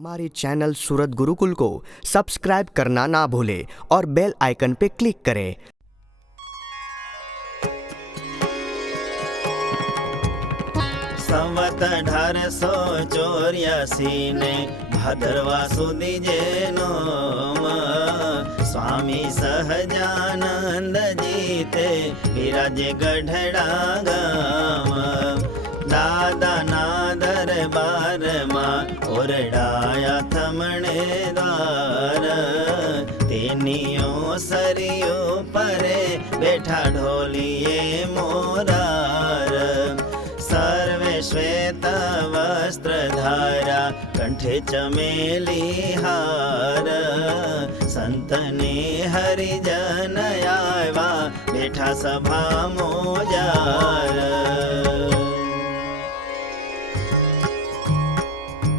हमारे चैनल सूरत गुरुकुल को सब्सक्राइब करना ना भूलें और बेल आइकन पे क्लिक करें। संवत 1884 ने भादरवा सुदी जेनो स्वामी सहजानंद जीते विराजे गढ़ड़ा गाम दादा ना दरबार मां ओरडाया थमणे द्वार तेनियो सरियो परे बैठा ढोलिए मोरार सर्वे श्वेत वस्त्रधारा कंठे चमेली हार संतने हरिजन आवा बैठा सभा मोजार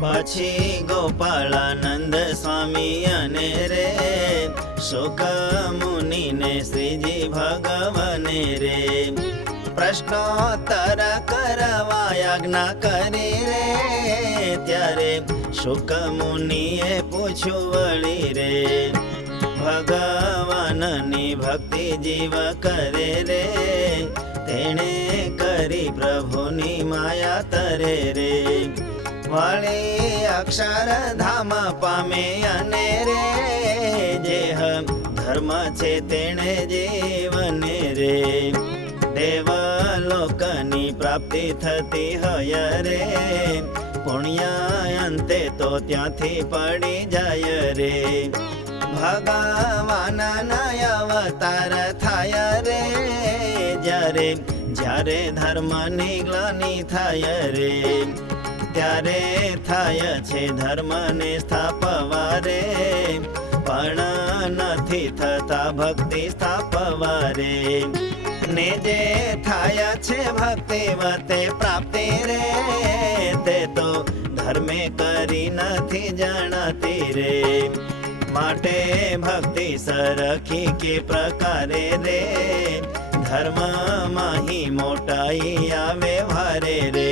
પછી ગોપાળાનંદ સ્વામી અને રે શોક મુનિને શ્રીજી ભગવાને રે પ્રશ્નોત્તર કરવા આજ્ઞા કરી રે ત્યારે શુક મુનિએ પૂછ્યું વળી રે ભગવાનની ભક્તિ જીવ કરે રે તેણે કરી પ્રભુની માયા તરે રે વળી અક્ષરધામ પામે અને રે જેહ ધર્મ છે તેણે જીવને રે દેવલોકની પ્રાપ્તિ થતી હોય રે પુણ્ય અંતે તો ત્યાંથી પડી જાય રે ભગવાનના અવતાર થાય રે જ્યારે જ્યારે ધર્મની ગ્લાનિ થાય રે ત્યારે થાય છે ધર્મને સ્થાપવા રે પણ નથી થતા ભક્તિ સ્થાપવા રે ને જે થાય છે ભક્તિ વતે પ્રાપ્તિ રે તે તો ધર્મે કરી નથી જાણતી રે માટે ભક્તિ સરખી કે પ્રકારે રે ધર્મમાં હી મોટાઈ આવે ભારે રે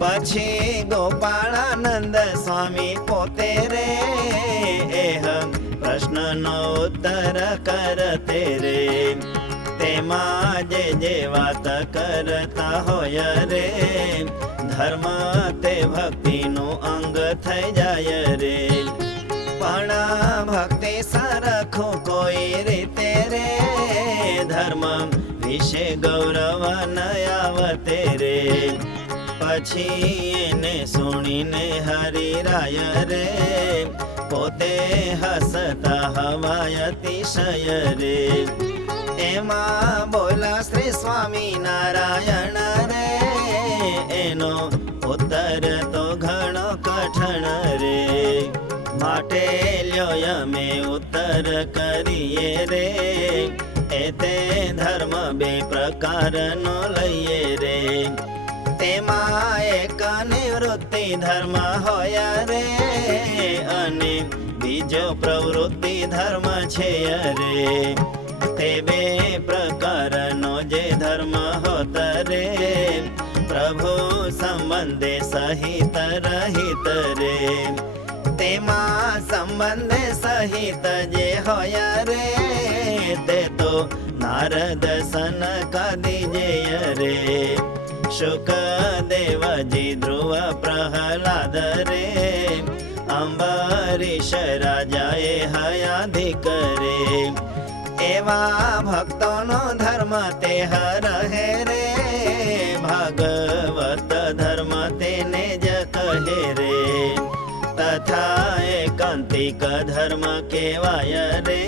પછી ગોપાળાનંદ સ્વામી પોતે રે એહ પ્રશ્નનો ઉત્તર કરતે રે તેમાં જે વાત કરતા હોય રે ધર્મ તે ભક્તિનું અંગ થઈ જાય રે પણ ભક્તિ સરખું કોઈ રીતે રે ધર્મ વિશે ગૌરવ ન આવતે રે પછી એને સુણીને હરિરાય રે પોતે હસતા હવાય અતિશય રે એમાં બોલા શ્રી સ્વામી નારાયણ રે એનો ઉત્તર તો ઘણો કઠણ રે માટે લ્યો અમે ઉત્તર કરીએ રે એ તે ધર્મ બે પ્રકારનો લઈએ રે તેમાં એક નિવૃત્તિ ધર્મ હોય રે અને બીજો પ્રવૃત્તિ ધર્મ છે રે તે બે પ્રકારનો જે ધર્મ હોત રે પ્રભુ સંબંધે સહિત રહિત રે તેમાં સંબંધે સહિત જે હોય રે તે તો નારદ સનકાદિ જય રે શુકદેવજી ધ્રુવ પ્રહલાદ રે અંબરીશ રાજાએ હયાધિક રે એવા ભક્તોનો ધર્મ તે રહે રે ભાગવત ધર્મ તેને જ કહે રે તથા એકાંતિક ધર્મ કહેવાય રે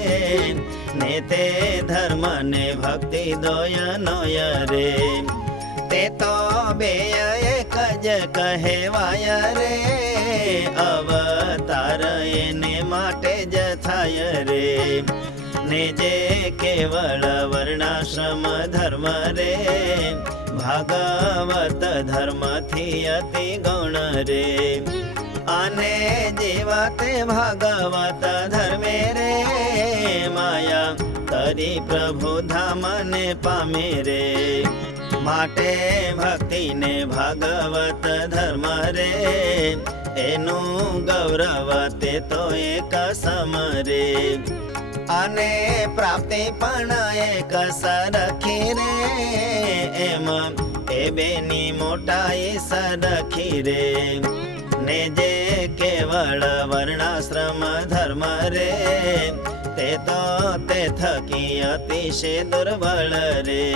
ને તે ધર્મ ને ભક્તિ દોય નોય રે તે તો બે એક જ કહેવાય રે અવતાર એને માટે જ થાય રે ને જે કેવળ વર્ણાશ્રમ ધર્મ રે ભાગવત ધર્મથી અતિ ગૌણ રે અને જેવા તે ભાગવત ધર્મે રે માયા તરી પ્રભુ ધામને પામે રે માટે ભક્તિ ને ભાગવત ધર્મ રે એનું ગૌરવ તે તો એક સમરે. અને પ્રાપ્તિ પણ એક સરખી રે, એમ એ બેની મોટાઈ સરખી રે. ને જે કેવળ વર્ણાશ્રમ ધર્મ રે, તે તો તે થકી અતિશય દુર્બળ રે.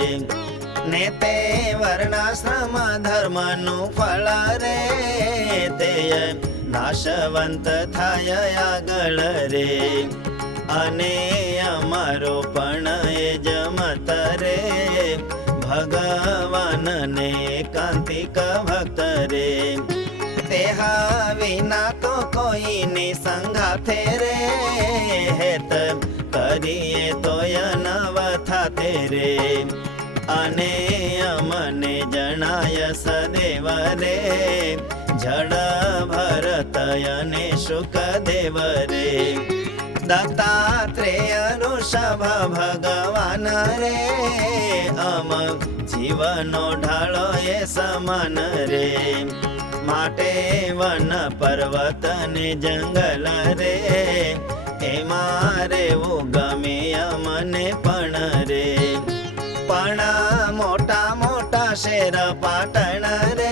ને તે વર્ણાશ્રમ ધર્મનું ફળ રે, તે નાશવંત થાય આગળ રે. અને અમારો પણ એ જમત રે, ભગવાનને એકાંતિક ભક્ત રે. તેહા વિના તો કોઈની સંગાથે રે, હેત કરીએ તોય નવ થાતે રે. અને અમને જણાય સદેવ રે, જડ ભરત અને શુકદેવ રે. દત્તાત્રેય ઋષભ ભગવાન રે, અમ જીવનો ઢાળો એ સમાન રે. માટે વન પર્વત ને જંગલ રે, એમાં રેવું ગમે અમને પણ રે. પણ મોટા મોટા શેર પાટણ રે,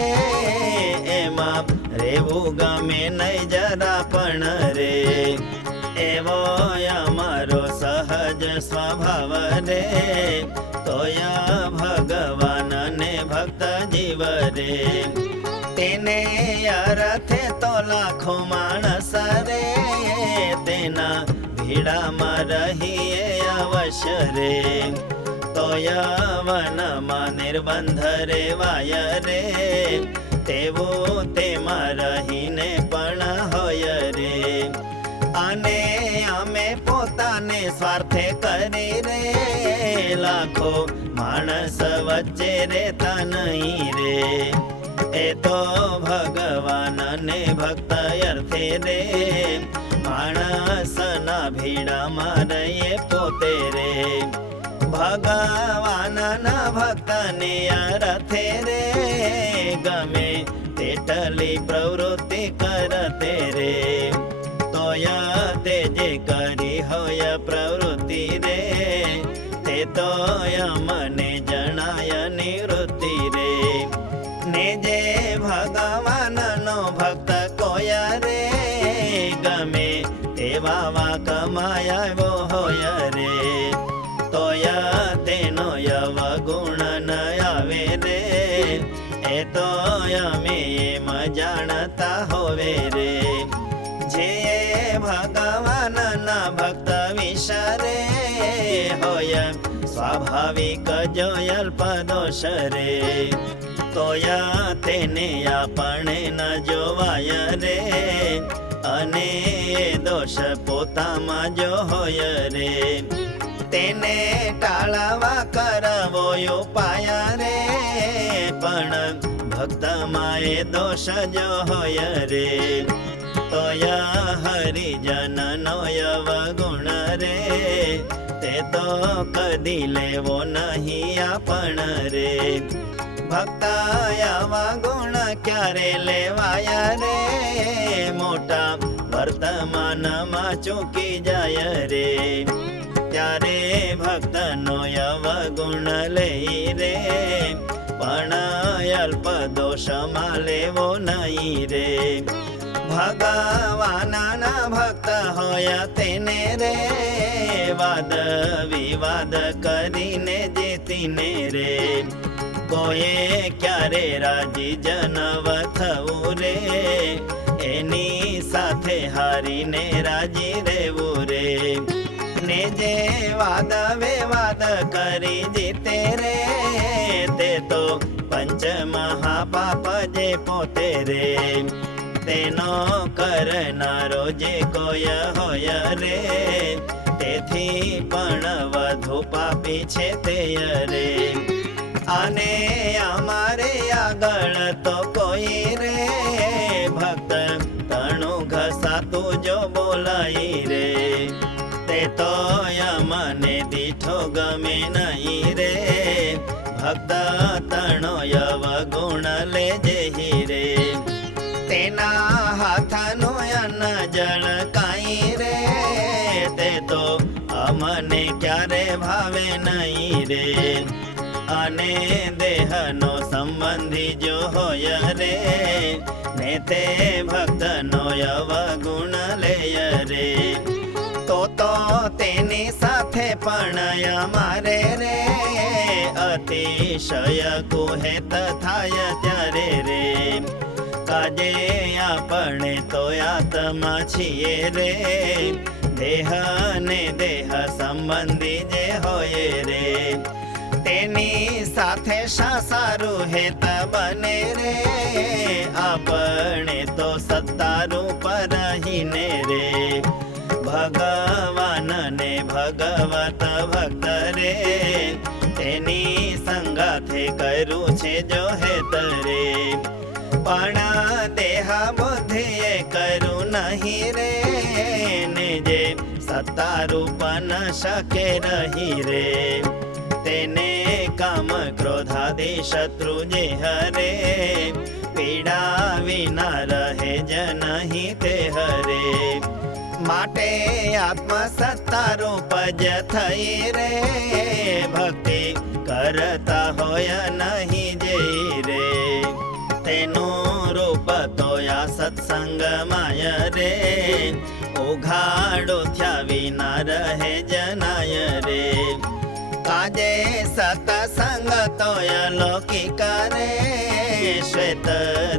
એમાં રેવું ગમે નહીં જરા પણ રે. એવો અમારો સહજ સ્વભાવ રે, તોય ભગવાન ને ભક્ત જીવ રે. તેને અર્થે તો લાખો માણસ રે, તેના ભીડામાં રહીએ અવશ્ય રે. તોય વનમાં નિર્બંધ રેવાય રે, તેવું તેમાં રહીને પણ હોય રે. અને અમે પોતાને સ્વાર્થે કરી રે, લાખો માણસ વચ્ચે રેતા નહીં રે. એ તો ભગવાન ને ભક્ત અર્થે રે, માણસના ભીડામાં રહીએ પોતે રે. ભગવાનના ભક્તને અર્થે રે, ગમે તેટલી પ્રવૃત્તિ કરતે રે. તોય તે જે કરી હોય પ્રવૃત્તિ રે, તે તોય મને જણાય નિવૃત્તિ રે. ને જે ભગવાનનો ભક્ત કોય રે, ગમે તેવા વાક કમાયા હોય રે. તોય તેનો અવગુણ ન આવે રે, એ તો અમે એમ જાણતા હોવે રે. જે ભગવાનના ભક્ત વિચારે હોય, સ્વાભાવિક જો અલ્પ દોષ રે. તોય તેને આપણે ન જોવાય રે, અને દોષ પોતામાં જો હોય રે. તેને ટાળવા કરવો ઉપાય રે, પણ ભક્તમાં એ દોષ જો હોય રે. તોય હરિજનનો અવગુણ રે, તે તો કદી લેવો નહીં આપણ રે. ભક્ત અવગુણ ક્યારે લેવાય રે, મોટા વર્તમાનમાં ચૂકી જાય રે. ત્યારે ભક્તનો અવગુણ લઈ રે, પણ અલ્પ દોષમાં લેવો નહીં રે. ભગવાનના ભક્ત હોય તેને રે, વાદ વિવાદ કરીને જીતીને રે. કોઈએ ક્યારે રાજી જનવ થવું રે, એની સાથે હારીને રાજી રહેવું રે. ને જે વાદ વિવાદ કરી જીતે રે, તે તો પંચ મહાપાપ જે પોતે રે. તેનો કરનારો જે કોઈ હોય રે, તેથી પણ વધુ પાપી છે તે રે. અને અમારે આગળ તો કોઈ રે, ભક્ત તણું ઘસાતું જો બોલાઈ રે. તે તો મને દીઠો ગમે નહીં રે, ભક્ત તણો અવગુણ લે જહી રે. તેના હાથ જળ કાંઈ રે, તે તો અમને ક્યારે ભાવે નહીં રે. અને દેહનો સંબંધી જો હોય રે, ને તે ભક્તનો અવગુણ લેય રે, તો તેની સાથે પણ અમારે રે અતિશય કુહેત થાય ત્યારે રે. કાજે આપણે તો આત્મા છીએ રે, દેહ ને દેહ સંબંધી જે હોય રે, તેની સાથે શા સારું હેત બને રે. આપણે તો સત્તારૂપ રહીને રે, ભગવાન ને ભગવત ભક્ત રે, તેની સંગાથે કર્યું છે જો હેત રે. પણ દેહ બુદ્ધિએ કર્યું નહીં રે, ને જે સત્તારૂપ ન શકે રહી રે, તેને કામ ક્રોધાદિ શત્રુ જે હરે, પીડા વિના રહે જ નહીં તે હરે. માટે આત્મા સત્તારૂપ જ થઈ રે, ભક્તિ કરતા હોય નહીં જઈ રે, તેનું રૂપ તો આ સત્સંગ માય રે, ઉઘાડો થયા વિના રહે જનાય રે. કાજે સત્સંગ તો અલૌકિક રે, શ્વેત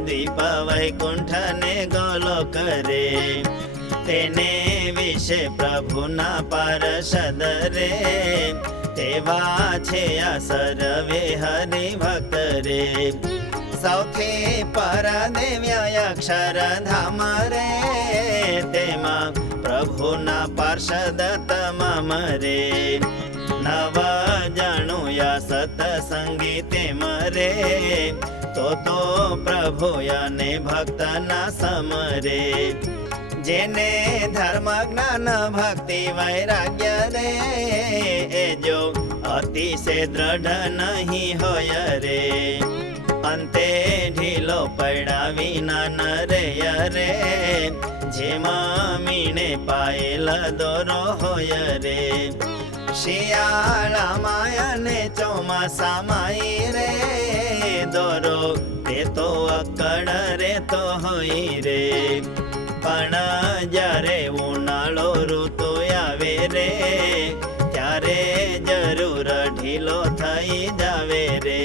દીપ વૈકુંઠ ને ગોલોક રે, તેને વિશે પ્રભુના પાર્ષદ રે, તેવા છે આ સર્વે હરિભક્ત રે. સૌથી પરદેવ્ય અક્ષરધામ રે, તેમાં પ્રભુના પાર્ષદ તમામ રે. નવ જાણુયા સતસંગી તેમ રે, તો પ્રભુ અને ભક્તના સમરે. જેને ધર્મ જ્ઞાન ભક્તિ વૈરાગ્ય રે, એ જો અતિશય દ્રઢ નહીં હોય રે, અંતે ઢીલો પડ્યા વિના ન રે, જેમાં મીણે પાયેલ દોરો હોય રે. શિયાળામાં અને ચોમાસામાં રે, દોરો તે તો અકડ રેતો હોય રે, પણ જ્યારે ઉનાળો ઋતુ આવે રે, ત્યારે જરૂર ઢીલો થઈ જાવે રે.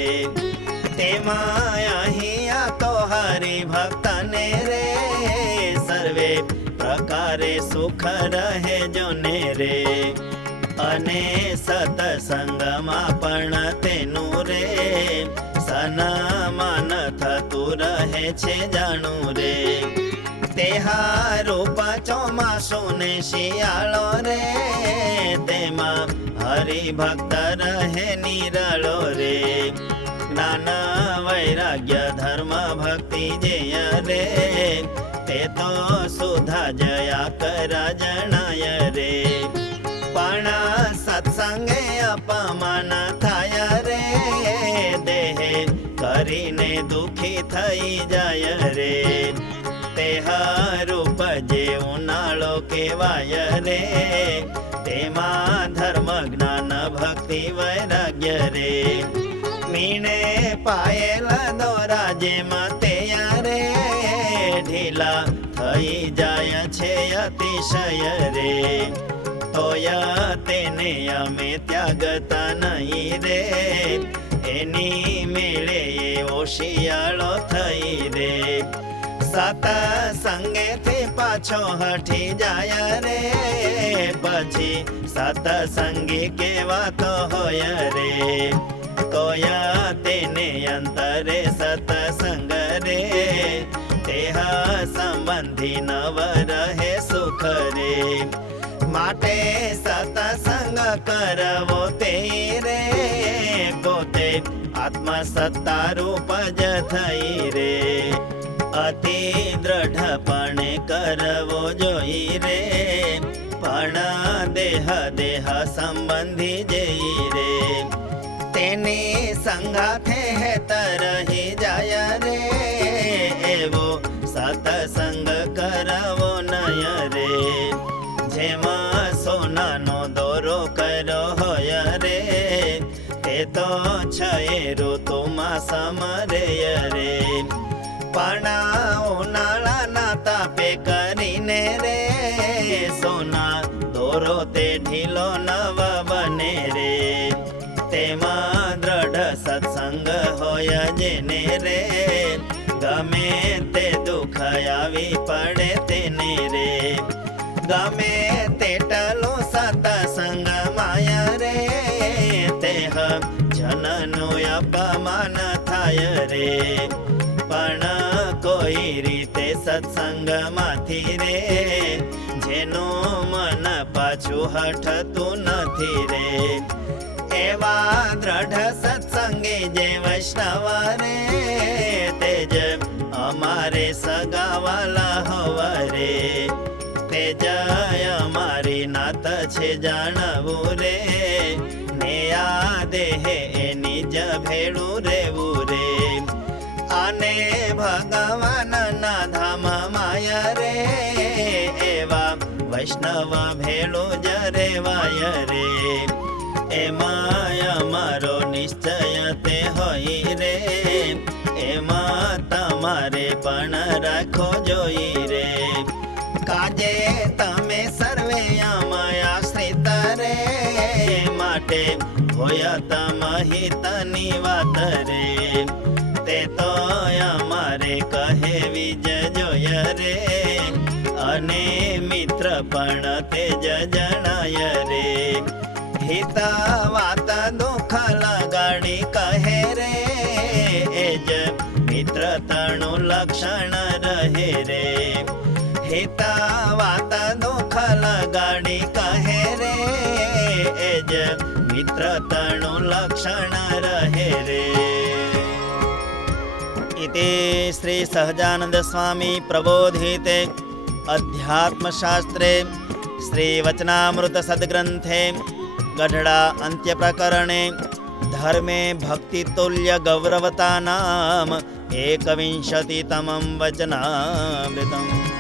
તેમાં અહીંયા તો હરિભક્તને રે, સર્વે પ્રકારે સુખ રહે જોને રે, અને સત્સંગમાં પણ તેનું રે, સન્માન થતું રહે છે જાણું રે. તે હારું ચોમાસું ને શિયાળો રે, તેમાં હરિભક્ત રહે નિરાળો રે. જ્ઞાન વૈરાગ્ય ધર્મ ભક્તિ જય રે, તે તો સુધા જયા કરા જણાય રે. પણ સત્સંગે અપમાન થાય રે, દેહે કરીને દુખી થઈ જાય રે. તે હારૂપ જે ઉનાળો કેવાય રે, તેમાં ધર્મ જ્ઞાન ભક્તિ વૈરાગ્ય રે. મીણે પાયેલા દોરા જેમાં તૈયાર રે, ઢીલા થઈ જાય છે અતિશય રે. તોય તેને અમે ત્યાગતા નહીં રે, એની મેળે એવો શિયાળો થઈ રે. સત્સંગેથી પાછો હટી જાય રે, પછી સત્સંગી કેવાતો હોય રે. તોય તેને અંતરે સત્સંગ રે, તેહ સંબંધી નવ રહે સુખ રે. માટે સત્સંગ કરવો તે રે, પોતે આત્મા સત્તારૂપ જ થઈ રે. અતિ દ્રઢપણે કરવો જોઈ રે, પણ દેહ સંબંધી જઈ રે. તેની સંગાથે હેત રહી જાય રે, એવો સત્સંગ કરવો નય જેમાં સોનાનો દોરો કર્યો હોય રે તે તો છે ઋતુમાં સમરે રે પાણા ઉનાળાના તાપે કરીને રે સોના દોરો તે ઢીલો નવ બને રે તેમાં દ્રઢ સત્સંગ હોય જેને રે ગમે તે દુઃખ આવી પડે તેને રે ગમે તેટલો સત્સંગ માયા રે તે જનનું અપમાન થાય રે પણ કોઈ રીતે સત્સંગમાંથી રે જેનું મન પાછું હટતું નથી રે એવા દ્રઢ સત્સંગી જે વૈષ્ણવ રે તે જ અમારે સગાવાલા હોવા રે તે જય અમારી નાત છે જાણવું રે ને આ દેહે એની જ ભેળું રેવું રે આને ભગવાનના ધામ માયા રે એવા વૈષ્ણવ ભેળું જ રેવાય રે એમાં અમારો નિશ્ચય તે હોય રે એમાં તમારે પણ રાખો જોઈ રે કાજે તમે સર્વે અમાયા આશ્રિત રે માટે હોય તમહિતની વાત રે તે તો અમારે કહેવી જ જોય રે અને મિત્ર પણ તે જ જણાય રે હિત વાત દુઃખ લગાડી કહે રે એ જ મિત્રતાનું લક્ષણ રહે રે હિત વાત દુઃખ લગાડી કહે રે એ જ મિત્રતાનું લક્ષણ રહે રે इति श्री सहजानंद स्वामी प्रबोधिते अध्यात्मशास्त्रे श्री वचनामृत सद्ग्रंथे गढ़ड़ा अंत्य प्रकरणे धर्मे भक्ति तुल्य गौरवता नाम 21तमं वचनामृतम्।